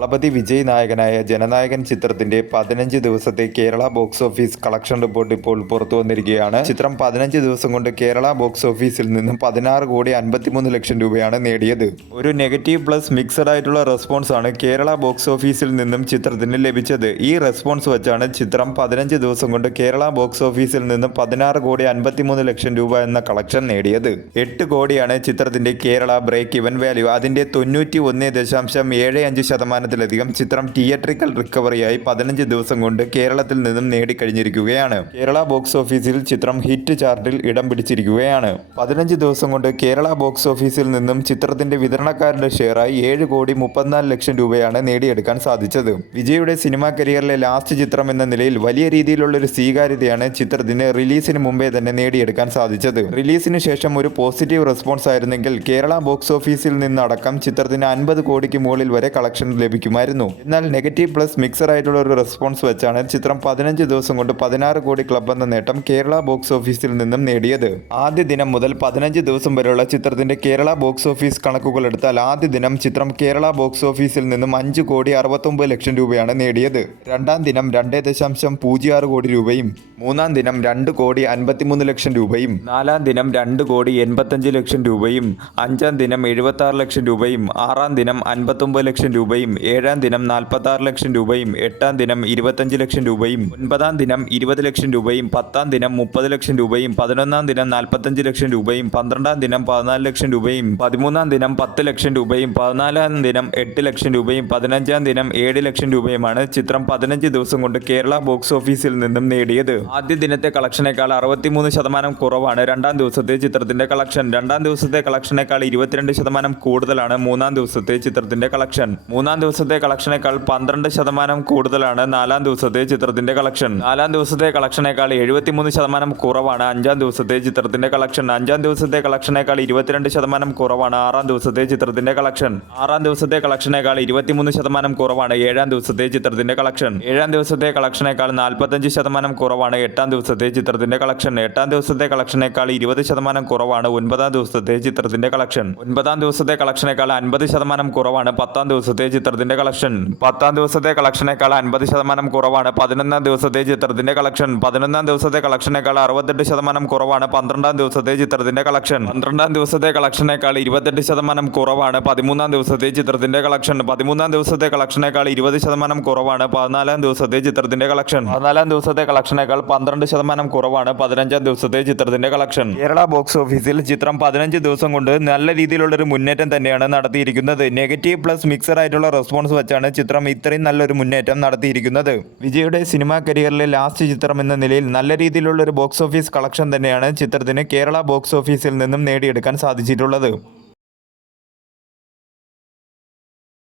ദളപതി വിജയ് നായകനായ ജനനായകൻ ചിത്രത്തിന്റെ 15 ദിവസത്തെ Kerala box office collection report ഇപ്പോൾ പുറത്തു വന്നിരിക്കുകയാണ്. ചിത്രം 15 ദിവസം കൊണ്ട് കേരള ബോക്സ് ഓഫീസിൽ നിന്നും 16,53,00,000 രൂപയാണ് നേടിയത്. ഒരു നെഗറ്റീവ് പ്ലസ് മിക്സഡ് ആയിട്ടുള്ള റെസ്പോൺസ് ആണ് കേരള ബോക്സ് ഓഫീസിൽ നിന്നും ചിത്രത്തിന് ലഭിച്ചത്. ഈ റെസ്പോൺസ് വെച്ചാണ് ചിത്രം 15 ദിവസം കൊണ്ട് കേരള ബോക്സ് ഓഫീസിൽ നിന്നും 16,53,00,000 രൂപ എന്ന കളക്ഷൻ നേടിയത്. 8 കോടിയാണ് ചിത്രത്തിന്റെ കേരള ബ്രേക്ക് ഇവൻ വാല്യൂ. അതിന്റെ 91.75% ചിത്രം തിയേറ്ററിക്കൽ റിക്കവറിയായി 15 ദിവസം കൊണ്ട് കേരളത്തിൽ നിന്നും നേടിക്കഴിഞ്ഞിരിക്കുകയാണ്. കേരള ബോക്സ് ഓഫീസിൽ ചിത്രം ഹിറ്റ് ചാർട്ടിൽ ഇടം പിടിച്ചിരിക്കുകയാണ്. 15 ദിവസം കൊണ്ട് കേരള ബോക്സ് ഓഫീസിൽ നിന്നും ചിത്രത്തിന്റെ വിതരണക്കാരുടെ ഷെയറായി 7,34,00,000 രൂപയാണ് നേടിയെടുക്കാൻ സാധിച്ചത്. വിജയുടെ സിനിമാ കരിയറിലെ ലാസ്റ്റ് ചിത്രം എന്ന നിലയിൽ വലിയ രീതിയിലുള്ളൊരു സ്വീകാര്യതയാണ് ചിത്രത്തിന് റിലീസിന് മുമ്പേ തന്നെ നേടിയെടുക്കാൻ സാധിച്ചത്. റിലീസിന് ശേഷം ഒരു പോസിറ്റീവ് റെസ്പോൺസ് ആയിരുന്നെങ്കിൽ കേരള ബോക്സ് ഓഫീസിൽ നിന്നടക്കം ചിത്രത്തിന് 50 കോടിക്ക് മുകളിൽ വരെ കളക്ഷൻ ലഭിക്കുമായിരുന്നു. എന്നാൽ നെഗറ്റീവ് പ്ലസ് മിക്സർ ആയിട്ടുള്ള ഒരു റെസ്പോൺസ് വെച്ചാണ് ചിത്രം 15 ദിവസം കൊണ്ട് 16 കോടി ക്ലബ് എന്ന നേട്ടം കേരള ബോക്സ് ഓഫീസിൽ നിന്നും നേടിയത്. ആദ്യ ദിനം മുതൽ 15 ദിവസം വരെയുള്ള ചിത്രത്തിന്റെ കേരള ബോക്സ് ഓഫീസ് കണക്കുകൾ എടുത്താൽ ആദ്യ ദിനം ചിത്രം കേരള ബോക്സ് ഓഫീസിൽ നിന്നും 5,69,00,000 രൂപയാണ് നേടിയത്. രണ്ടാം ദിനം 2.06 കോടി രൂപയും മൂന്നാം ദിനം 2,53,00,000 രൂപയും നാലാം ദിനം 2,85,00,000 രൂപയും അഞ്ചാം ദിനം 76,00,000 രൂപയും ആറാം ദിനം 59,00,000 രൂപയും ഏഴാം ദിനം 46,00,000 രൂപയും എട്ടാം ദിനം 25,00,000 രൂപയും ഒൻപതാം ദിനം 20,00,000 രൂപയും പത്താം ദിനം 30,00,000 രൂപയും 11-ാം ദിനം 45,00,000 രൂപയും 12-ാം ദിനം 14,00,000 രൂപയും 13-ാം ദിനം 10,00,000 രൂപയും 14-ാം ദിനം 8,00,000 രൂപയും 15-ാം ദിനം 7,00,000 രൂപയുമാണ് ചിത്രം 15 ദിവസം കൊണ്ട് കേരള ബോക്സ് ഓഫീസിൽ നിന്നും നേടിയത്. ആദ്യ ദിനത്തെ കളക്ഷനേക്കാൾ 63% കുറവാണ് രണ്ടാം ദിവസത്തെ ചിത്രത്തിന്റെ കളക്ഷൻ. രണ്ടാം ദിവസത്തെ കളക്ഷനേക്കാൾ 22% കൂടുതലാണ് മൂന്നാം ദിവസത്തെ ചിത്രത്തിന്റെ കളക്ഷൻ. മൂന്നാം ദിവസത്തെ കളക്ഷനേക്കാൾ 12% കൂടുതലാണ് നാലാം ദിവസത്തെ ചിത്രത്തിന്റെ കളക്ഷൻ. നാലാം ദിവസത്തെ കളക്ഷനേക്കാൾ 73% കുറവാണ് അഞ്ചാം ദിവസത്തെ ചിത്രത്തിന്റെ കളക്ഷൻ. അഞ്ചാം ദിവസത്തെ കളക്ഷനേക്കാൾ 22% കുറവാണ് ആറാം ദിവസത്തെ ചിത്രത്തിന്റെ കളക്ഷൻ. ആറാം ദിവസത്തെ കളക്ഷനേക്കാൾ 23% കുറവാണ് ഏഴാം ദിവസത്തെ ചിത്രത്തിന്റെ കളക്ഷൻ. ഏഴാം ദിവസത്തെ കളക്ഷനേക്കാൾ 45% കുറവാണ് എട്ടാം ദിവസത്തെ ചിത്രത്തിന്റെ കളക്ഷൻ. എട്ടാം ദിവസത്തെ കളക്ഷനേക്കാൾ 20% കുറവാണ് ഒൻപതാം ദിവസത്തെ ചിത്രത്തിന്റെ കളക്ഷൻ. ഒൻപതാം ദിവസത്തെ കളക്ഷനേക്കാൾ 50% കുറവാണ് പത്താം ദിവസത്തെ ചിത്രത്തിന്റെ കളക്ഷൻ. പത്താം ദിവസത്തെ കളക്ഷനേക്കാൾ 50% കുറവാണ് 11-ാം ദിവസത്തെ ചിത്രത്തിന്റെ കളക്ഷൻ. 11-ാം ദിവസത്തെ കളക്ഷനേക്കാൾ 68% കുറവാണ് 12-ാം ദിവസത്തെ ചിത്രത്തിന്റെ കളക്ഷൻ. 12-ാം ദിവസത്തെ കളക്ഷനേക്കാൾ 28% കുറവാണ് 13-ാം ദിവസത്തെ ചിത്രത്തിന്റെ കളക്ഷൻ. 13-ാം ദിവസത്തെ കളക്ഷനേക്കാൾ 20% കുറവാണ് 14-ാം ദിവസത്തെ ചിത്രത്തിന്റെ കളക്ഷൻ. 14-ാം ദിവസത്തെ കളക്ഷനേക്കാൾ 12% കുറവാണ് 15-ാം ദിവസത്തെ ചിത്രത്തിന്റെ കളക്ഷൻ. കേരള ബോക്സ് ഓഫീസിൽ ചിത്രം 15 ദിവസം കൊണ്ട് നല്ല രീതിയിലുള്ളൊരു മുന്നേറ്റം തന്നെയാണ് നടത്തിയിരിക്കുന്നത്. നെഗറ്റീവ് പ്ലസ് മിക്സർ ആയിട്ടുള്ള റെസ്പോൺസ് വെച്ചാണ് ചിത്രം ഇത്രയും നല്ലൊരു മുന്നേറ്റം നടത്തിയിരിക്കുന്നത്. വിജയുടെ സിനിമാ കരിയറിലെ ലാസ്റ്റ് ചിത്രം എന്ന നിലയിൽ നല്ല രീതിയിലുള്ള ഒരു ബോക്സ് ഓഫീസ് കളക്ഷൻ തന്നെയാണ് ചിത്രത്തിന് കേരള ബോക്സ് ഓഫീസിൽ നിന്നും നേടിയെടുക്കാൻ സാധിച്ചിട്ടുള്ളത്.